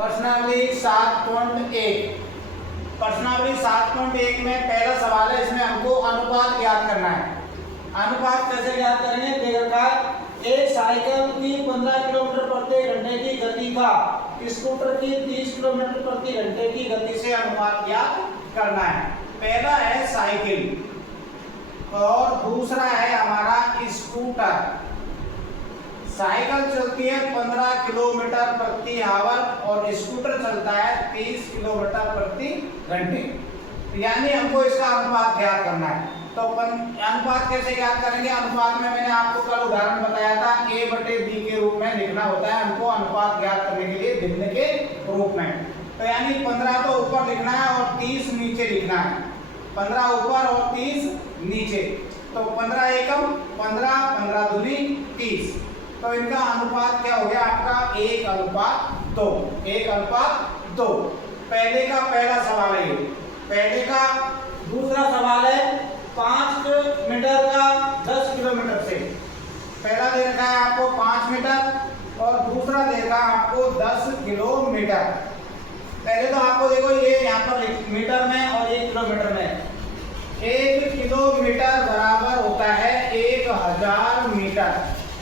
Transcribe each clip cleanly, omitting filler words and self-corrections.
प्रश्नावली 7.1 प्रश्नावली 7.1 में पहला सवाल है, इसमें हमको अनुपात ज्ञात करना है। अनुपात कैसे ज्ञात करेंगे? दे रखा है एक साइकिल की 15 किलोमीटर प्रति घंटे की गति का स्कूटर की 30 किलोमीटर प्रति घंटे की गति से अनुपात ज्ञात करना है। पहला है साइकिल और दूसरा है हमारा स्कूटर। साइकिल चलती है 15 किलोमीटर प्रति आवर और स्कूटर चलता है 30 किलोमीटर प्रति घंटे, यानी हमको इसका अनुपात ज्ञात करना है। तो अनुपात कैसे ज्ञात करेंगे? अनुपात में मैंने आपको कल उदाहरण बताया था, a/b के रूप में लिखना होता है हमको अनुपात ज्ञात करने के लिए भिन्न के रूप में। तो यानी 15 तो ऊपर लिखना है और 30 नीचे लिखना है। 15 ऊपर और 30 नीचे, तो 15 एकम 15, 15 दूनी 30। तो इनका अनुपात क्या हो गया आपका? 1:2। 1:2। पहले का पहला सवाल है ये। पहले का दूसरा सवाल है 5 मीटर का 10 किलोमीटर से। पहला दे रखा है आपको 5 मीटर और दूसरा दे रखा है आपको 10 किलोमीटर। पहले तो आपको देखो ये यहाँ पर मीटर में और 1 किलोमीटर में। 1 किलोमीटर बराबर होता है 1000 मीटर।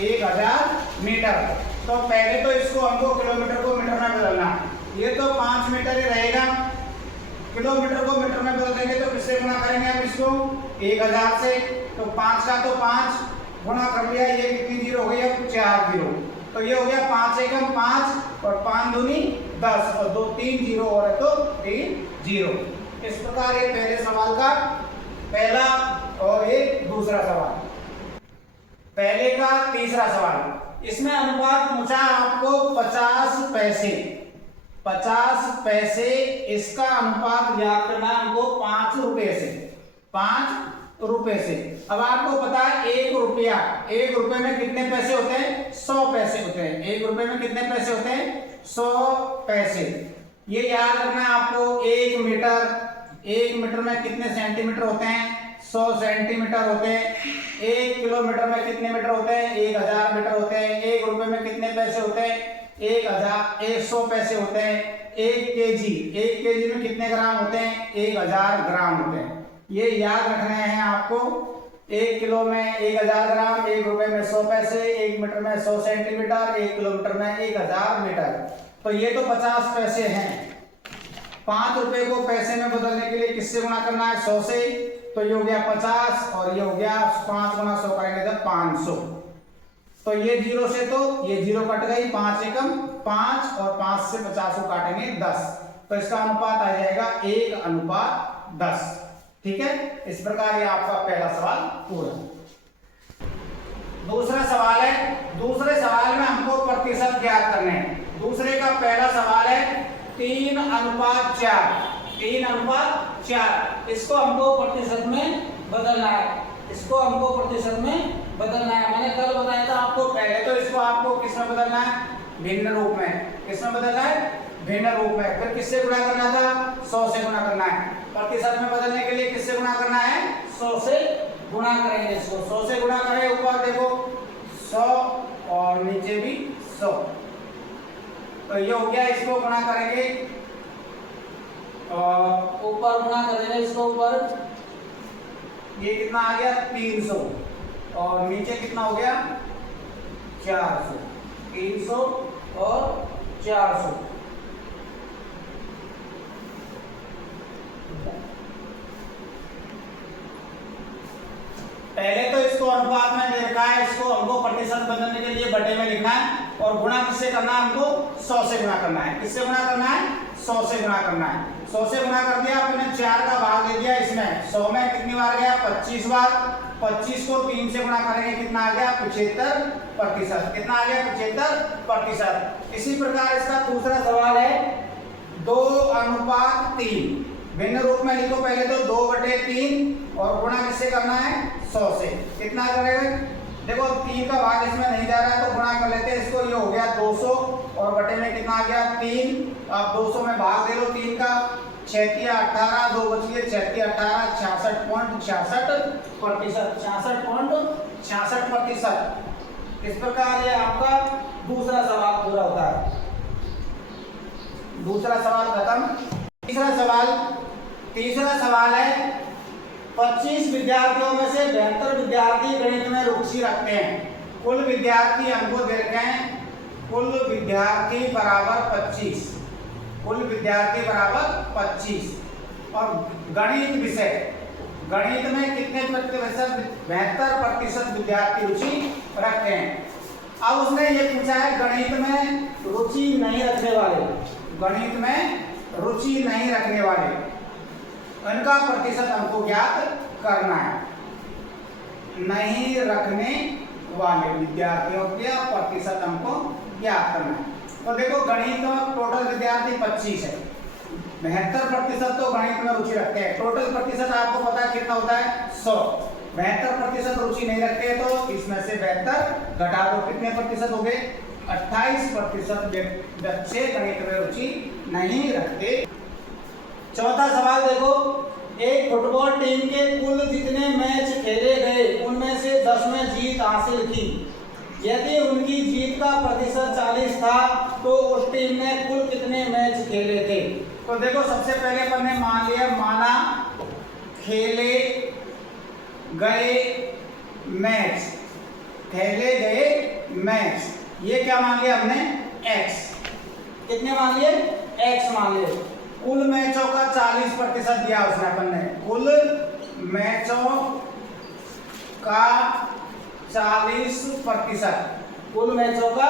1000 मीटर। तो पहले तो इसको हमको किलोमीटर को मीटर में बदलना। ये तो 5 मीटर ही रहेगा, किलोमीटर को मीटर में बदल देंगे तो किससे गुणा करेंगे हम इसको? 1000 से। तो 5 का तो 5 गुणा कर लिया, ये कितनी जीरो हो गई? अब 4 जीरो। तो ये हो गया 5 एकम 5 और 5 दूनी 10 और 2 3 जीरो और है तो 3 जीरो। इस प्रकार ये पहले सवाल का पहला और ये दूसरा सवाल। पहले का तीसरा सवाल, इसमें अनुपात पूछा आपको 50 पैसे। 50 पैसे इसका अनुपात ज्ञात करना है हमको 5 रुपए से। 5 रुपए से। अब आपको पता है 1 रुपया, 1 रुपए में कितने पैसे होते हैं? 100 पैसे होते हैं। 1 रुपए में कितने पैसे होते हैं? 100 पैसे। ये याद रखना है आपको। 1 मीटर में कितने सेंटीमीटर होते हैं? 100 सेंटीमीटर होते हैं। 1 किलोमीटर में कितने मीटर होते हैं? 1000 मीटर होते हैं। 1 रुपए में कितने पैसे होते हैं? 100 पैसे होते हैं। 1 केजी में कितने ग्राम होते हैं? 1000 ग्राम होते हैं। ये याद रखने हैं आपको। 1 किलो में 1000 ग्राम, 1 रुपए में 100 पैसे, 1 मीटर में 100 सेंटीमीटर, 1 किलोमीटर में 1000 मीटर। तो ये तो 50 पैसे हैं। 5 रुपए को पैसे में बदलने के लिए किससे गुणा करना है? 100 से। तो ये हो गया 50 और ये हो गया 5 गुना 100 करेंगे तो 500। तो ये जीरो से तो ये जीरो कट गई। 5 एकम 5 और 5 से 50 को काटेंगे 10। तो इसका अनुपात आ जाएगा 1:10। ठीक है, इस प्रकार ये आपका पहला सवाल पूरा। दूसरा सवाल है, दूसरे सवाल में हमको प्रतिशत ज्ञात करने हैं। दूसरे का पहला सवाल है 3:4। 3:4। इसको हमको प्रतिशत में बदलना है। इसको हमको प्रतिशत में बदलना है। मैंने कल बताया था आपको। पहले तो इसको आपको किस में बदलना है? भिन्न रूप में। किस में बदलना है? भिन्न रूप में। फिर किससे गुणा करना था? 100 से गुणा करना है। प्रतिशत में बदलने के लिए किससे गुणा करना है? 100 से गुणा करेंगे। इसको 100 से गुणा करें। ऊपर देखो 100 और नीचे भी 100। तो ये हो गया। इसको गुणा करेंगे और ऊपर गुणा करेंगे इसको ऊपर। ये कितना आ गया? 300 और नीचे कितना हो गया? 400। 300 और 400। पहले तो इसको अनुपात में दे रखा है, इसको हमको प्रतिशत बदलने के लिए बटे में लिखना है और गुणा किससे करना है? हमको 100 से गुणा करना है। किससे गुणा करना है? 100 से गुणा करना है। 100 से गुणा कर दिया, आपने 4 का भाग दे दिया इसमें। 100 में कितनी बार गया? 25 बार। 25 को 3 से गुणा करेंगे, कितना आ गया? 75%। कितना आ गया? 75%। इसी प्रकार इसका दूसरा सवाल है 2:3। भिन्न रूप में लिखो। पहले तो 2/3 और गुणा किससे करना है? 100 से। कितना करेंगे? देखो 3 का भाग इसमें नहीं जा रहा है तो गुणा कर लेते हैं इसको। ये हो गया 200 और बटे में कितना आ गया? 3। अब 200 में भाग दे लो 3 का। 6 18, 2 बच गए। 6 18, 66.66%। 66.66%। इस प्रकार ये आपका दूसरा सवाल पूरा होता है। दूसरा सवाल खत्म। तीसरा सवाल है 25 विद्यार्थियों में से 72 विद्यार्थी गणित में रुचि रखते हैं। कुल विद्यार्थी हमको दे रखे हैं, कुल विद्यार्थी बराबर 25, कुल विद्यार्थी बराबर 25 और गणित विषय, गणित में कितने प्रतिशत? 72% विद्यार्थी रुचि रखते हैं। अब उसने ये पूछा है गणित में रुचि नहीं रखने वाले, गणित में रुचि नहीं रखने वाले, इनका प्रतिशत हमको ज्ञात करना है। नहीं रखने वाले विद्यार्थियों के प्रतिशत हमको ज्ञात करना है। तो देखो गणित में टोटल विद्यार्थी 25 है, 72% तो गणित में रुचि रखते हैं। टोटल प्रतिशत आपको पता है कितना होता है? 100। 72% रुचि नहीं रखते हैं तो इसमें से 72 घटा दो, कितने प्रतिशत हो गए? 28% बच्चे गणित में रुचि नहीं रखते। चौथा सवाल देखो, एक फुटबॉल टीम के कुल जितने मैच खेले गए उनमें से 10 में जीत हासिल की। यदि उनकी जीत का प्रतिशत 40 था तो उस टीम ने कुल कितने मैच खेले थे? तो देखो सबसे पहले अपन ने मान लिया, माना खेले गए मैच, खेले गए मैच, ये क्या मान लिया हमने? x। कितने मान लिए? x मान लिए। कुल मैचों का 40% दिया उसने, अपन ने कुल मैचों का 40%, कुल मैचों का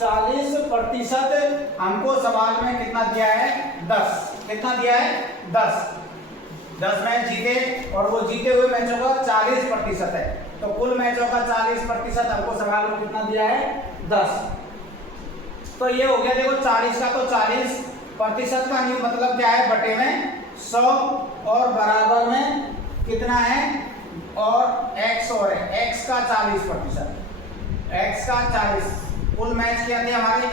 40% हमको सवाल में कितना दिया है? 10। कितना दिया है? 10 मैच जीते और वो जीते हुए मैचों का 40% है, तो कुल मैचों का 40% हमको सवाल में कितना दिया है? 10। तो ये हो गया, देखो 40 का तो 40% का न्यू मतलब क्या है? बटे में 100 और बराबर में कितना है? और x और है, x का 40%, x का 40, कुल मैच क्या थे हमारे?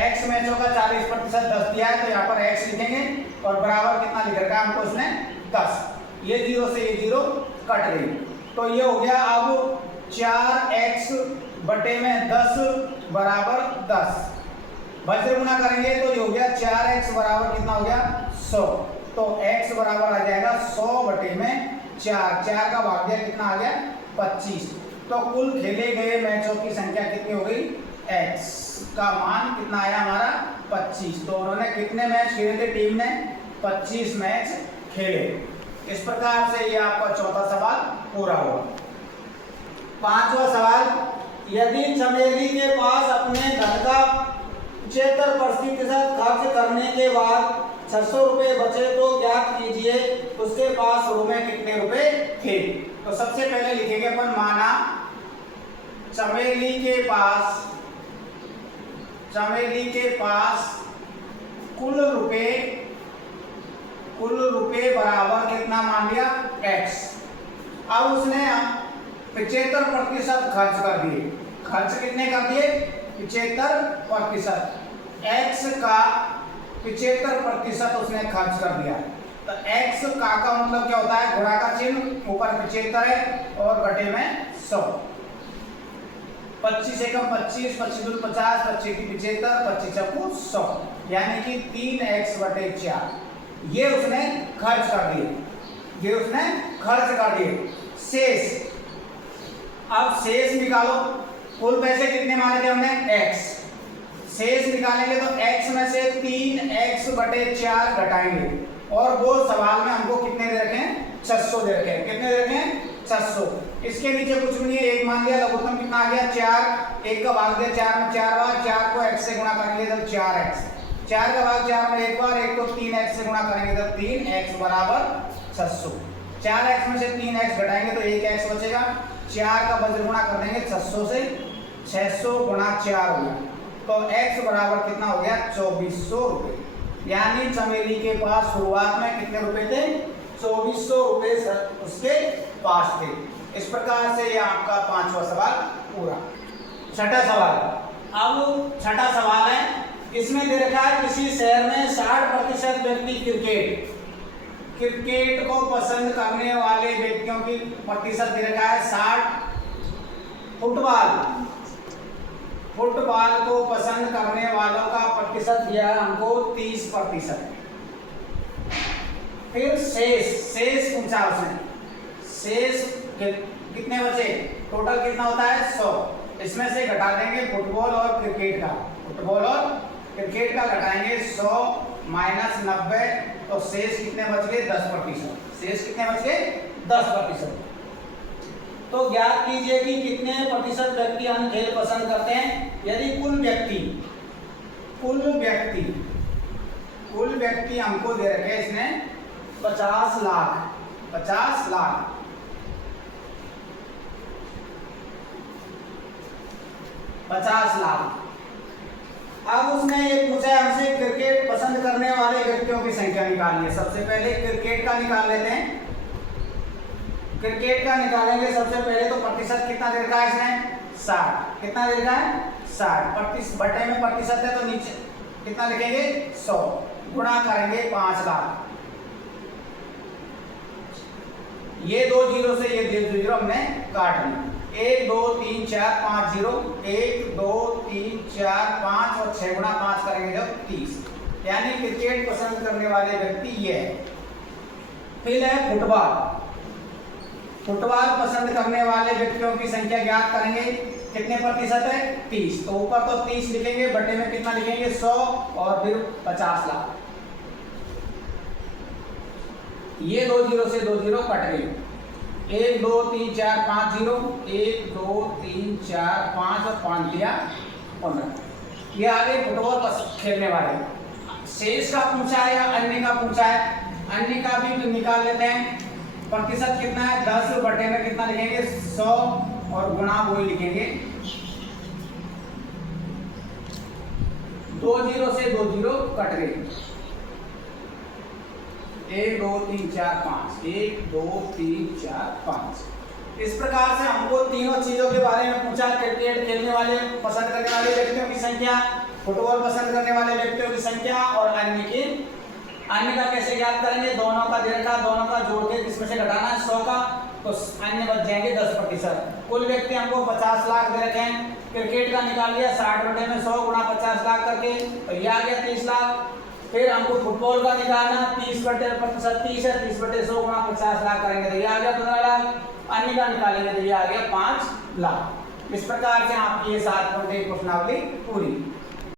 x मैचों का 40% 10 दिया है तो यहाँ पर x लिखेंगे और बराबर कितना लिख रखा है हमको उसने? 10। ये 0 से ये 0 कट गई, तो ये हो गया अब 4x बटे में 10 बराबर 10। वज्र गुणा करेंगे तो ये हो गया 4x बराबर कितना हो गया? 100। तो x बराबर आ जाएगा 100 बटे में 4 का भाग दिया कितना आ गया? 25। तो कुल खेले गए मैचों की संख्या कितनी हो गई? x का मान कितना आया हमारा? 25। तो उन्होंने कितने मैच खेले थे? टीम ने 25 मैच खेले। इस प्रकार से ये आपका चौथा सवाल पूरा हुआ। पांचवा सवाल, यदि चमेली के पास अपने धन का 75% खर्च करने के बाद 600 रुपए बचे तो ज्ञात कीजिए उसके पास शुरू में कितने रुपए थे। तो सबसे पहले लिखेंगे अपन, माना चमेली के पास कुल रुपए बराबर कितना मान लिया? x। अब उसने 75% खर्च कर दिए। खर्च कितने कर दिए? 75%। x का 75% उसने खर्च कर दिया। तो x का मतलब क्या होता है? गुणा का चिन्ह, ऊपर 75 है और बटे में 100। 25 एकम 25, 25 दूनी 50, 25 की 75, 25 चौको 100, यानी कि 3x बटे 4 ये उसने खर्च कर दिए, शेष, अब शेष निकालो। कुल पैसे कितने माने थे हमने? x। शेष निकालेंगे तो x में से 3x बटे 4 घटाएंगे और वो सवाल में हमको कितने दे रखे हैं? 600 दे रखे हैं। कितने दे रखे हैं? 600। इसके नीचे कुछ भी नहीं है, एक मान लिया, लघुत्तम कितना आ गया? 4। 1 का भाग दिया 4 में 4 बार, 4 को x से गुणा करेंगे तो 4x, 4 का भाग 4 में 1 बार, 1 को 3x से गुणा करेंगे तो 3x बराबर 600। 4x में से 3x घटाएंगे तो 1x बचेगा। 4 का वज्र गुणा कर देंगे 600 से, 600 गुणा 4 हो गया, तो x बराबर कितना हो गया? 2400 रुपए। यानी चमेली के पास शुरुआत में कितने रुपए थे? 2400 रुपए उसके पास थे। इस प्रकार से ये आपका पांचवा सवाल पूरा। छठा सवाल, अब छठा सवाल है, इसमें दे रखा है किसी शहर में 60% व्यक्ति क्रिकेट को पसंद करने वाले व्यक्तियों की प्रतिशत दे रखा है 60। फुटबॉल को पसंद करने वालों का प्रतिशत प्रतिशत दिया है हमको 30%। फिर शेष पूछा उसने, शेष कितने बचे, टोटल कितना होता है 100, इसमें से घटा देंगे फुटबॉल और क्रिकेट का, फुटबॉल और क्रिकेट का घटाएंगे 100 माइनस 90, तो शेष कितने बच गए 10%, शेष कितने बच गए 10%। तो ज्ञात कीजिए कि कितने प्रतिशत व्यक्ति अन्य खेल पसंद करते हैं। यदि कुल व्यक्ति हमको दे रखे इसने 50 लाख, 50 लाख, अब उसने ये पूछा है हमसे क्रिकेट पसंद करने वाले व्यक्तियों की संख्या निकालिए। सबसे पहले क्रिकेट का निकाल लेते हैं, क्रिकेट का निकालेंगे सबसे पहले। तो प्रतिशत कितना दे रखा है इसने 60, कितना दे रखा है 60, बटे में प्रतिशत है तो नीचे कितना लिखेंगे 100, गुणा करेंगे 5 लाख, ये 2 जीरो से ये 2 जीरो हमने काट ली, 1 2 3 4 5 जीरो, 1 2 3 4 5 और 6 गुणा 5 करेंगे जब 30, यानी क्रिकेट पसंद करने वाले व्यक्ति ये है। फिर है फुटबॉल पसंद करने वाले व्यक्तियों की संख्या ज्ञात करेंगे, कितने प्रतिशत है 30, तो ऊपर तो 30 लिखेंगे, बटे में कितना लिखेंगे 100 और फिर 50 लाख, ये 2 जीरो से 2 जीरो कट गई, 1 2 3 4 5 जीरो, 1 2 3 4 5 और 5 दिया 15, ये आगे फुटबॉल खेलने वाले। शेष का पूछा है या अन्य का पूछा है, अन्य का भी निकाल लेते हैं। प्रतिशत कितना है 10, बटे में कितना लिखेंगे 100 और गुणा वही लिखेंगे, 2 जीरो से 2 जीरो कट गई, 1 2 3 4 5, 1 2 3 4 5। इस प्रकार से हमको तीनों चीजों के बारे में पूछा, क्रिकेट खेलने वाले पसंद करने वाले व्यक्तियों की संख्या, फुटबॉल पसंद करने वाले व्यक्तियों की संख्या और अन्य का कैसे ज्ञात करेंगे, दोनों का दे रखा, दोनों का जोड़ के किसमें से घटाना है 100 का, तो अन्य बच जाएंगे 10%। कुल व्यक्ति हमको 50 लाख दे रखे हैं, क्रिकेट का निकाल लिया 60 बटे में 100 गुणा 50 लाख करके, तो ये आ गया 30 लाख। फिर हमको फुटबॉल का निकालना 30 बटे प्रतिशत 30 है, 30 बटे 100 गुणा 50 लाख करेंगे तो ये आ गया 15 लाख, अन्य का निकालेंगे तो ये आ गया 5 लाख। इस प्रकार से आपकी ये 7 प्रश्नावली पूरी।